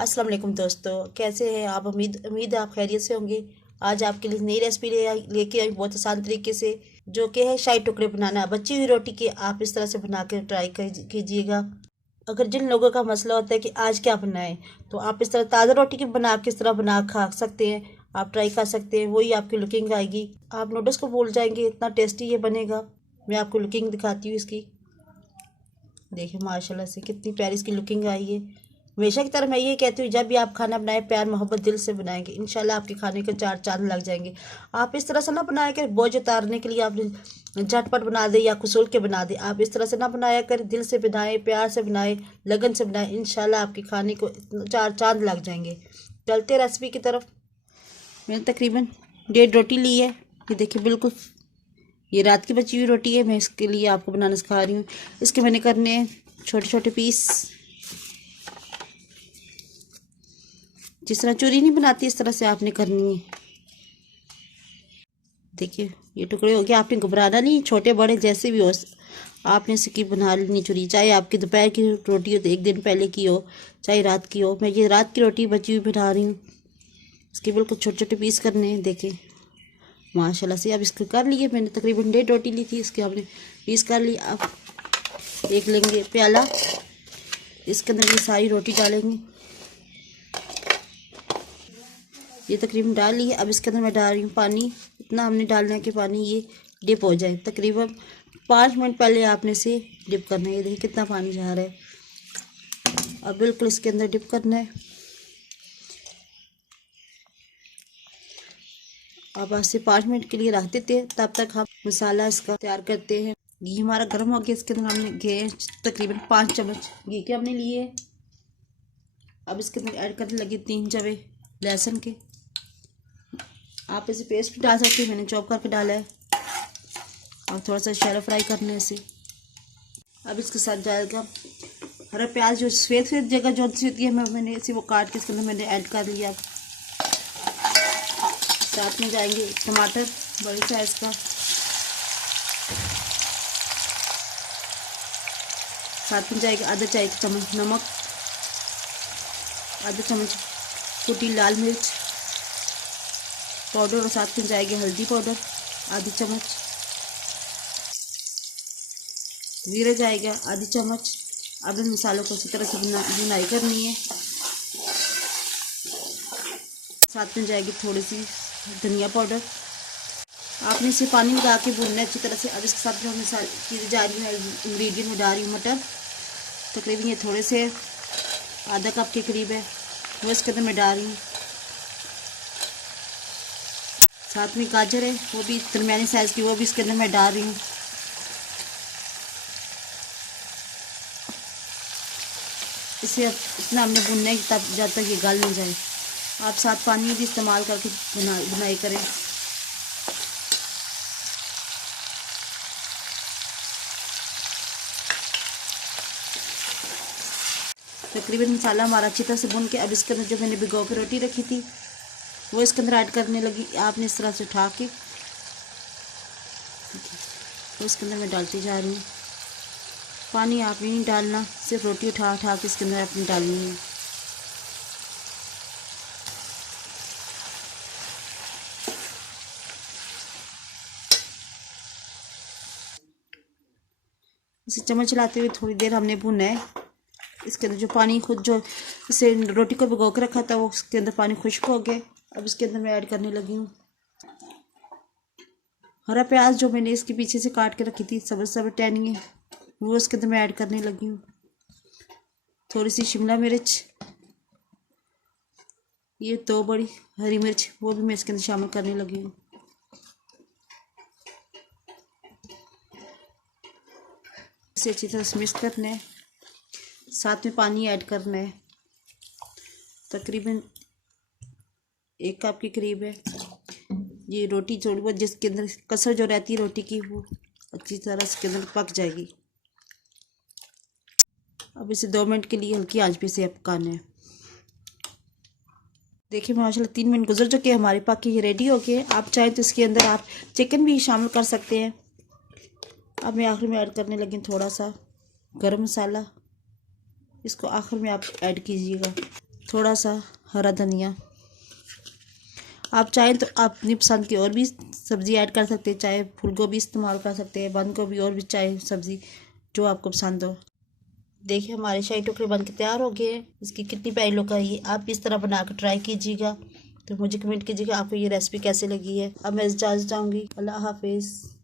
अस्सलाम वालेकुम दोस्तों, कैसे हैं आप। उम्मीद है आप खैरियत से होंगे। आज आपके लिए नई रेसिपी लेके आई बहुत आसान तरीके से, जो कि है शाही टुकड़े बनाना। बची हुई रोटी के आप इस तरह से बना के ट्राई कीजिएगा। अगर जिन लोगों का मसला होता है कि आज क्या बनाएं, तो आप इस तरह ताज़ा रोटी की बना के इस तरह बना खा सकते हैं। आप ट्राई कर सकते हैं, वही आपकी लुकिंग आएगी। आप नूडल्स को भूल जाएंगे, इतना टेस्टी ये बनेगा। मैं आपको लुकिंग दिखाती हूँ इसकी। देखिए माशाल्लाह से कितनी प्यारी इसकी लुकिंग आई है। हमेशा की तरह मैं ये कहती हूँ, जब भी आप खाना बनाएं प्यार मोहब्बत दिल से बनाएंगे, इंशाल्लाह आपके खाने के चार चांद लग जाएंगे। आप इस तरह से ना बनाया कर बोझ उतारने के लिए आपने झटपट बना दे या कुसूल के बना दे। आप इस तरह से ना बनाया कर, दिल से बनाए, प्यार से बनाए, लगन से बनाए, इंशाल्लाह आपके खाने को चार चांद लग जाएंगे। चलते रेसिपी की तरफ। मैंने तकरीबन 1.5 रोटी ली है। ये देखिए बिल्कुल ये रात की बची हुई रोटी है। मैं इसके लिए आपको बनाना सिखा रही हूँ। इसके मैंने करने हैं छोटे छोटे पीस। जिस तरह चूरी नहीं बनाती इस तरह से आपने करनी है। देखिए ये टुकड़े हो गए। आपने घबराना नहीं, छोटे बड़े जैसे भी हो आपने इसकी बना लेनी चूरी। चाहे आपकी दोपहर की रोटी हो तो एक दिन पहले की हो, चाहे रात की हो। मैं ये रात की रोटी बची हुई बना रही हूँ। इसके बिल्कुल छोटे छोटे पीस करने हैं। देखें माशाल्लाह से अब इसको कर लिए। मैंने तकरीबन 1.5 रोटी ली थी, इसके हमने पीस कर ली। अब एक लेंगे प्याला, इसके अंदर ये सारी रोटी डालेंगे। ये तकरीबन डाल ली है। अब इसके अंदर मैं डाल रही हूँ पानी। इतना हमने डालना है कि पानी ये डिप हो जाए। तकरीबन 5 मिनट पहले आपने इसे डिप करना है। ये देखिए कितना पानी जा रहा है। अब बिल्कुल इसके अंदर डिप करना है। अब ऐसे 5 मिनट के लिए रख देते हैं, तब तक हम मसाला इसका तैयार करते हैं। घी हमारा गर्म हो गया। इसके अंदर हमने घी तकरीबन 5 चम्मच घी के हमने लिए। अब इसके अंदर ऐड करने लगे 3 जवे लहसुन के। आप इसे पेस्ट भी डाल सकते हैं, मैंने चॉप करके डाला है। और थोड़ा सा शैलो फ्राई करने से। अब इसके साथ जाएगा हरा प्याज, जो सफ़ेद सफ़ेद जगह जो सी होती है मैंने इसे वो काट के इसके अंदर मैंने ऐड कर लिया। साथ में जाएंगे टमाटर बड़ी साइज का। साथ में जाएगा आधा चाय चम्मच नमक, आधा चम्मच कुटी लाल मिर्च पाउडर, और साथ में जाएगी हल्दी पाउडर आधी चम्मच, जीरा जाएगा आधी चम्मच। अब इन मसालों को अच्छी तरह से भुनाई करनी है। साथ में जाएगी थोड़ी सी धनिया पाउडर। आपने इसे पानी में डाल के भूनना है अच्छी तरह से। अब इसके साथ जो मसाले चीज़ें जा रही है, इंग्रेडिएंट में डाल रही हूँ मटर। तकरीबन ये थोड़े से आधा कप के करीब है, वो इसके अंदर मैं डाल रही हूँ। साथ में गाजर है, वो भी दरमियानी साइज़ की, वो भी इसके अंदर मैं डाल रही हूँ। इसे अब इतना हमने भुनना है तब जब तक ये गल नहीं जाए। आप साथ पानी भी इस्तेमाल करके बुनाई करें। तकरीबन मसाला हमारा अच्छी तरह से भुन के अब इसके अंदर जो मैंने भिगो के रोटी रखी थी वो इसके अंदर ऐड करने लगी। आपने इस तरह से उठा के तो इसके अंदर मैं डालती जा रही हूँ। पानी आपने नहीं डालना, सिर्फ रोटी उठा उठा के इसके अंदर आपने डालनी है। इसे चम्मच चलाते हुए थोड़ी देर हमने भुना है। इसके अंदर जो पानी खुद जो इसे रोटी को भिगो के रखा था वो उसके अंदर पानी खुश्क हो गया। अब इसके अंदर मैं ऐड करने लगी हूँ हरा प्याज, जो मैंने इसके पीछे से काट के रखी थी सब्ज़ सब्ज़ टहनी है, वो इसके अंदर मैं ऐड करने लगी हूँ। थोड़ी सी शिमला मिर्च, ये 2 बड़ी हरी मिर्च, वो भी मैं इसके अंदर शामिल करने लगी हूँ। इसे अच्छी तरह से मिक्स करना है। साथ में पानी ऐड करना है। तकरीबन 1 कप के करीब है। ये रोटी थोड़ी बहुत जिसके अंदर कसर जो रहती है रोटी की वो अच्छी तरह इसके अंदर पक जाएगी। अब इसे 2 मिनट के लिए हल्की आंच पे से पकाना है। देखिए माशाल्लाह 3 मिनट गुजर चुके, हमारे पक के ये रेडी हो गए। आप चाहें तो इसके अंदर आप चिकन भी शामिल कर सकते हैं। अब मैं आखिर में ऐड करने लगी थोड़ा सा गरम मसाला, इसको आखिर में आप ऐड कीजिएगा। थोड़ा सा हरा धनिया। आप चाहें तो आप अपनी पसंद की और भी सब्ज़ी ऐड कर सकते हैं, चाहे फूल गोभी इस्तेमाल कर सकते हैं, बंद गोभी, और भी चाहे सब्ज़ी जो आपको पसंद हो। देखिए हमारे शाही टुकड़े बन के तैयार हो गए हैं। इसकी कितनी प्यारी लुक आई है। आप इस तरह बना कर ट्राई कीजिएगा, तो मुझे कमेंट कीजिएगा आपको ये रेसिपी कैसे लगी है। अब मैं इजाज़त चाहूँगी। अल्लाह हाफिज़।